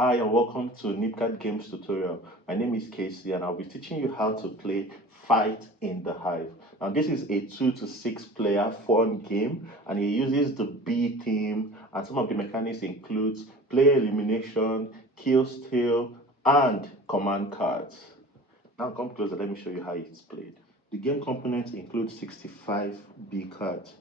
Hi and welcome to NIBCARD Games tutorial. My name is Casey and I'll be teaching you how to play Fight in the Hive. Now this is a 2 to 6 player fun game and it uses the B theme, and some of the mechanics includes player elimination, kill steal and command cards. Now come closer, let me show you how it's played. The game components include 65 B cards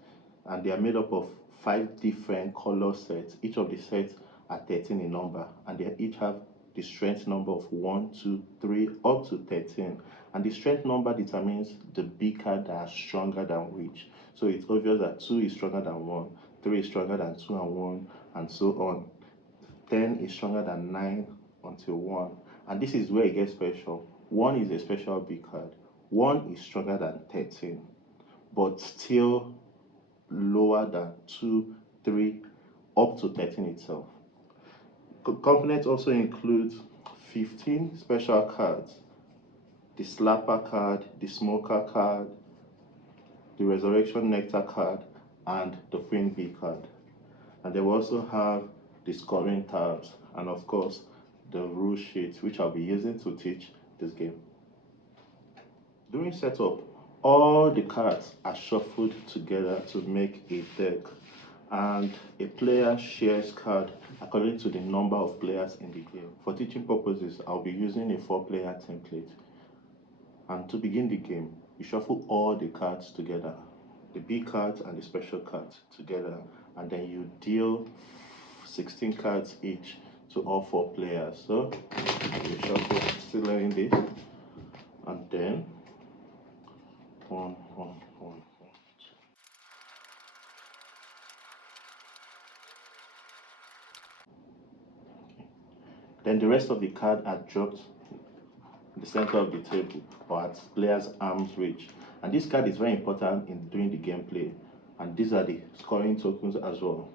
and they are made up of 5 different color sets. Each of the sets are 13 in number and they each have the strength number of 1, 2, 3 up to 13, and the strength number determines the B card that are stronger than which. So it's obvious that 2 is stronger than 1, 3 is stronger than 2 and 1, and so on. 10 is stronger than 9 until 1, and this is where it gets special. 1 is a special B card. 1 is stronger than 13 but still lower than 2, 3 up to 13 itself. Components also include 15 special cards: the slapper card, the smoker card, the resurrection nectar card, and the queen bee card. And they will also have the scoring tabs and of course the rule sheet, which I'll be using to teach this game. During setup, all the cards are shuffled together to make a deck, and a player shares card according to the number of players in the game. For teaching purposes, I'll be using a 4-player template. And to begin the game, you shuffle all the cards together, the B cards and the special cards together, and then you deal 16 cards each to all 4 players. So you shuffle, still learning this, and then 1, 1, 1. Then the rest of the cards are dropped in the center of the table or at player's arm's reach. And this card is very important in doing the gameplay. And these are the scoring tokens as well.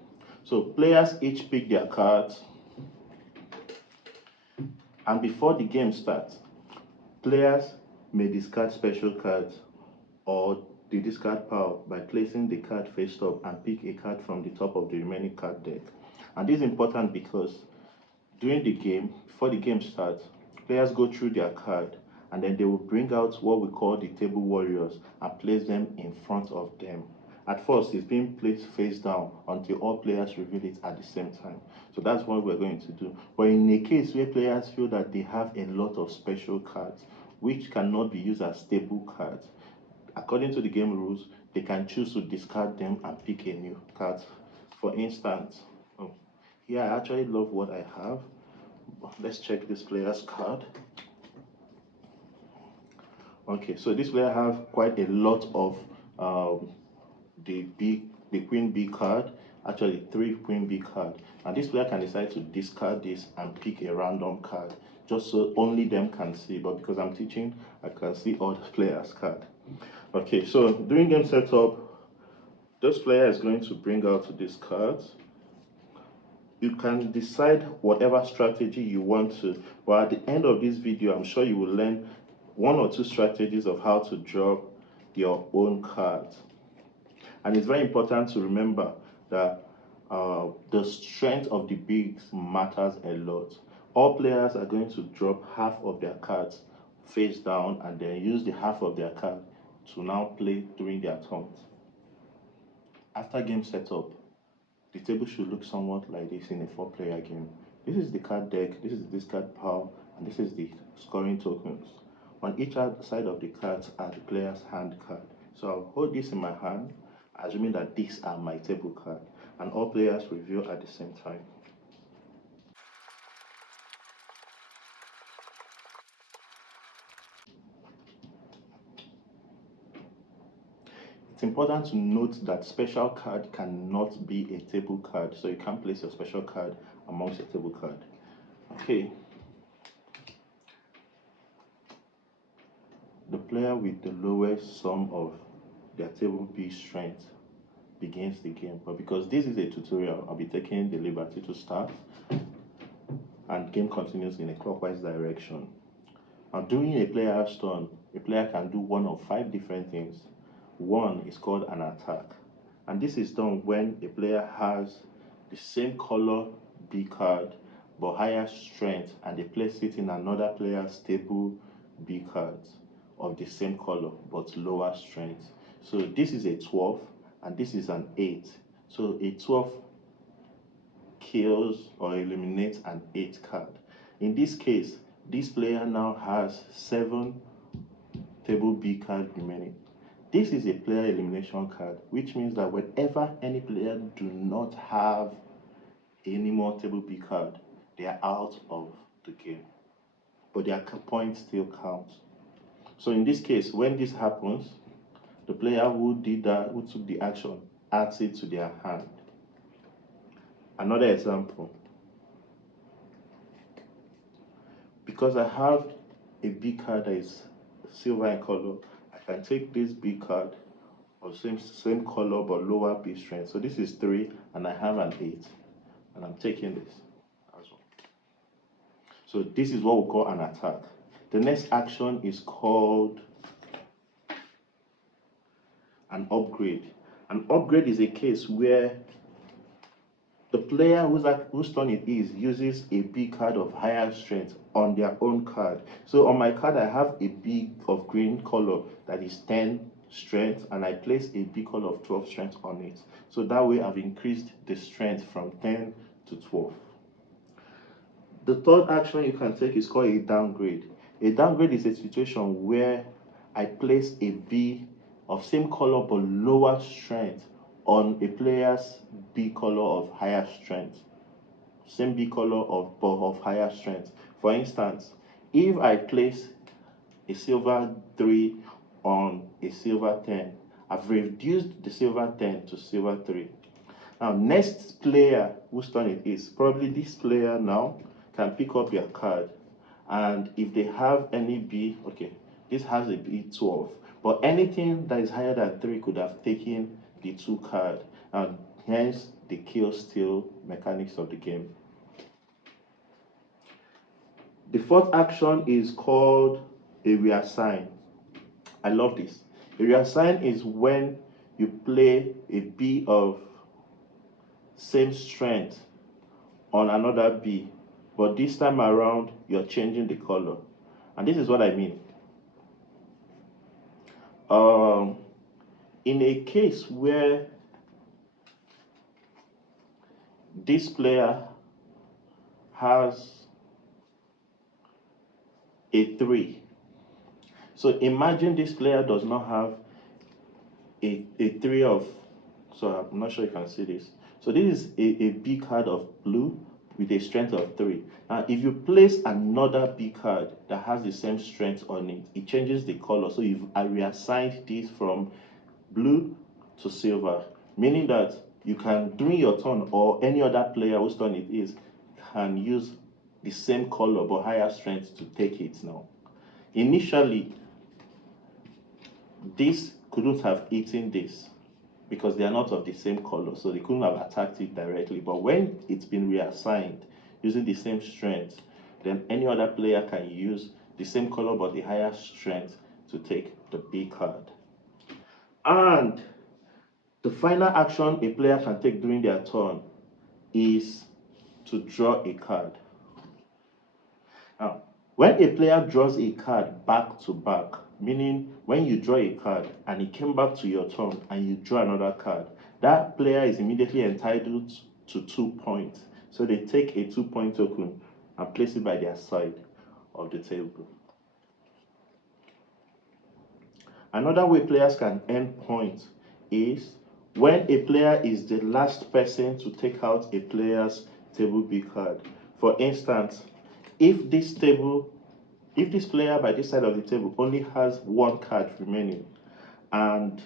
So players each pick their cards. And before the game starts, players may discard special cards or the discard pile by placing the card face up and pick a card from the top of the remaining card deck. And this is important because during the game, before the game starts, players go through their card and then they will bring out what we call the table warriors and place them in front of them. At first, it's being placed face down until all players reveal it at the same time. So that's what we're going to do. But in a case where players feel that they have a lot of special cards which cannot be used as stable cards, according to the game rules, they can choose to discard them and pick a new card. For instance, here I actually love what I have. Let's check this player's card. Okay, so this player have quite a lot of the queen B card, actually 3 queen B card, and this player can decide to discard this and pick a random card just so only them can see, but because I'm teaching, I can see all the players' card. Okay, so during game setup, this player is going to bring out these cards. You can decide whatever strategy you want to, but at the end of this video, I'm sure you will learn 1 or 2 strategies of how to draw your own cards. And it's very important to remember that the strength of the bigs matters a lot. All players are going to drop half of their cards face down and then use the half of their card to now play during their turns. After game setup, the table should look somewhat like this in a 4-player game. This is the card deck, this is the discard pile, and this is the scoring tokens. On each side of the cards are the player's hand card. So I'll hold this in my hand, assuming that these are my table card, and all players reveal at the same time. It's important to note that special card cannot be a table card, so you can't place your special card amongst your table card. Okay. The player with the lowest sum of their table B strength begins the game. But because this is a tutorial, I'll be taking the liberty to start, and game continues in a clockwise direction. Now, during a player's turn, a player can do 1 of 5 different things. One is called an attack, and this is done when a player has the same color B card but higher strength, and they place it in another player's table B cards of the same color but lower strength. So this is a 12 and this is an 8. So a 12 kills or eliminates an 8 card. In this case, this player now has 7 table B card remaining. This is a player elimination card, which means that whenever any player do not have any more table B card, they are out of the game, but their points still count. So in this case, when this happens, the player who did that, who took the action, adds it to their hand. Another example, because I have a B card that is silver in color, I can take this B card of same color but lower B strength. So this is 3 and I have an 8, and I'm taking this as well. So this is what we call an attack. The next action is called an upgrade. An upgrade is a case where the player whose turn it is uses a B card of higher strength on their own card. So on my card, I have a B of green color that is 10 strength, and I place a B color of 12 strength on it. So that way I've increased the strength from 10 to 12. The third action you can take is called a downgrade. A downgrade is a situation where I place a B of same color but lower strength on a player's B color of higher strength. Same B color of higher strength. For instance, if I place a silver 3 on a silver 10, I've reduced the silver 10 to silver 3. Now, next player whose turn it is, probably this player now, can pick up your card, and if they have any B, okay, this has a B12, but anything that is higher than 3 could have taken the 2 card, and hence the kill steal mechanics of the game. The fourth action is called a reassign. I love this. A reassign is when you play a B of same strength on another B, but this time around you're changing the color. And this is what I mean. In a case where this player has a 3, so imagine this player does not have a 3 of, so I'm not sure you can see this. So this is a B card of blue with a strength of 3. Now, if you place another B card that has the same strength on it, it changes the color. So you've reassigned this from blue to silver, meaning that you can, during your turn, or any other player whose turn it is, can use the same color but higher strength to take it now. Initially, this couldn't have eaten this because they are not of the same color, so they couldn't have attacked it directly. But when it's been reassigned using the same strength, then any other player can use the same color but the higher strength to take the B card. And the final action a player can take during their turn is to draw a card. Now, when a player draws a card back to back, meaning when you draw a card and it came back to your turn and you draw another card, that player is immediately entitled to 2 points. So they take a 2-point token and place it by their side of the table. Another way players can earn points is when a player is the last person to take out a player's table B card. For instance, if this player by this side of the table only has 1 card remaining, and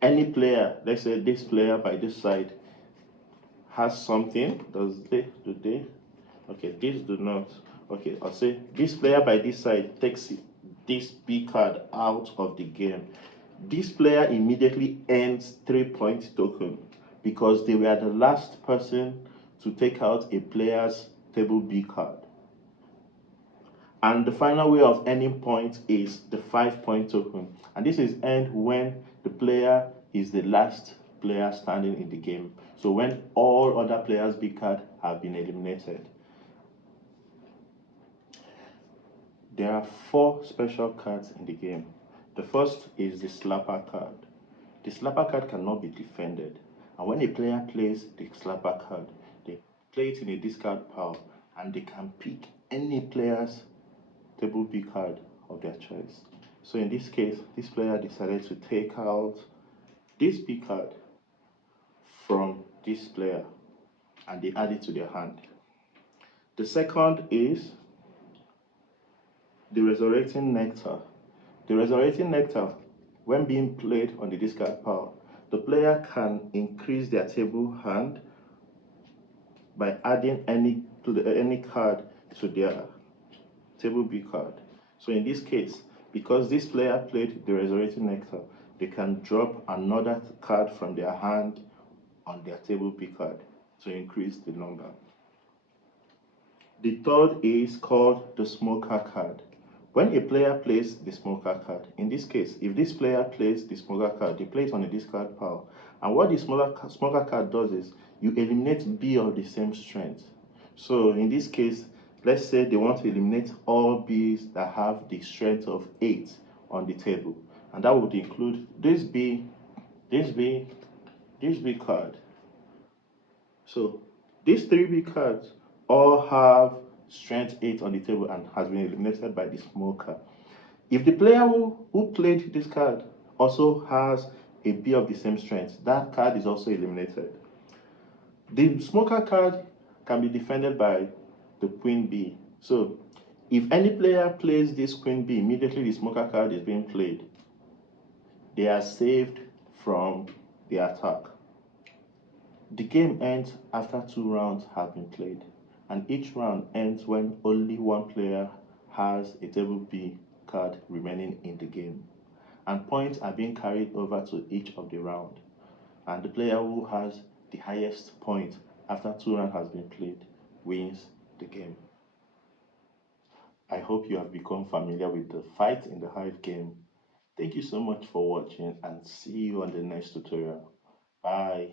any player, let's say this player by this side, has something, okay, this do not, okay, I'll say this player by this side takes this B card out of the game. This player immediately earns 3-point token because they were the last person to take out a player's table B card. And the final way of earning points is the 5-point token. And this is earned when the player is the last player standing in the game. So when all other players' B card have been eliminated. There are 4 special cards in the game. The first is the slapper card. The slapper card cannot be defended, and when a player plays the slapper card, they play it in a discard pile and they can pick any player's table B card of their choice. So in this case, this player decided to take out this B card from this player and they add it to their hand. The second is the Resurrecting Nectar. The Resurrecting Nectar, when being played on the discard pile, the player can increase their table hand by adding any card to their table B card. So in this case, because this player played the Resurrecting Nectar, they can drop another card from their hand on their table B card to increase the number. The third is called the Smoker card. When a player plays the Smoker card, in this case, if this player plays the Smoker card, they play it on a discard pile. And what the Smoker card does is, you eliminate B of the same strength. So in this case, let's say they want to eliminate all Bs that have the strength of 8 on the table. And that would include this B, this B, this B card. So these 3 B cards all have strength 8 on the table and has been eliminated by the Smoker. If the player who played this card also has a B of the same strength, that card is also eliminated. The Smoker card can be defended by the Queen B. So if any player plays this Queen B, immediately the Smoker card is being played. They are saved from the attack. The game ends after 2 rounds have been played, and each round ends when only one player has a table B card remaining in the game, and points are being carried over to each of the round, and the player who has the highest point after 2 rounds has been played wins the game. I hope you have become familiar with the Fight in the Hive game. Thank you so much for watching and see you on the next tutorial. Bye.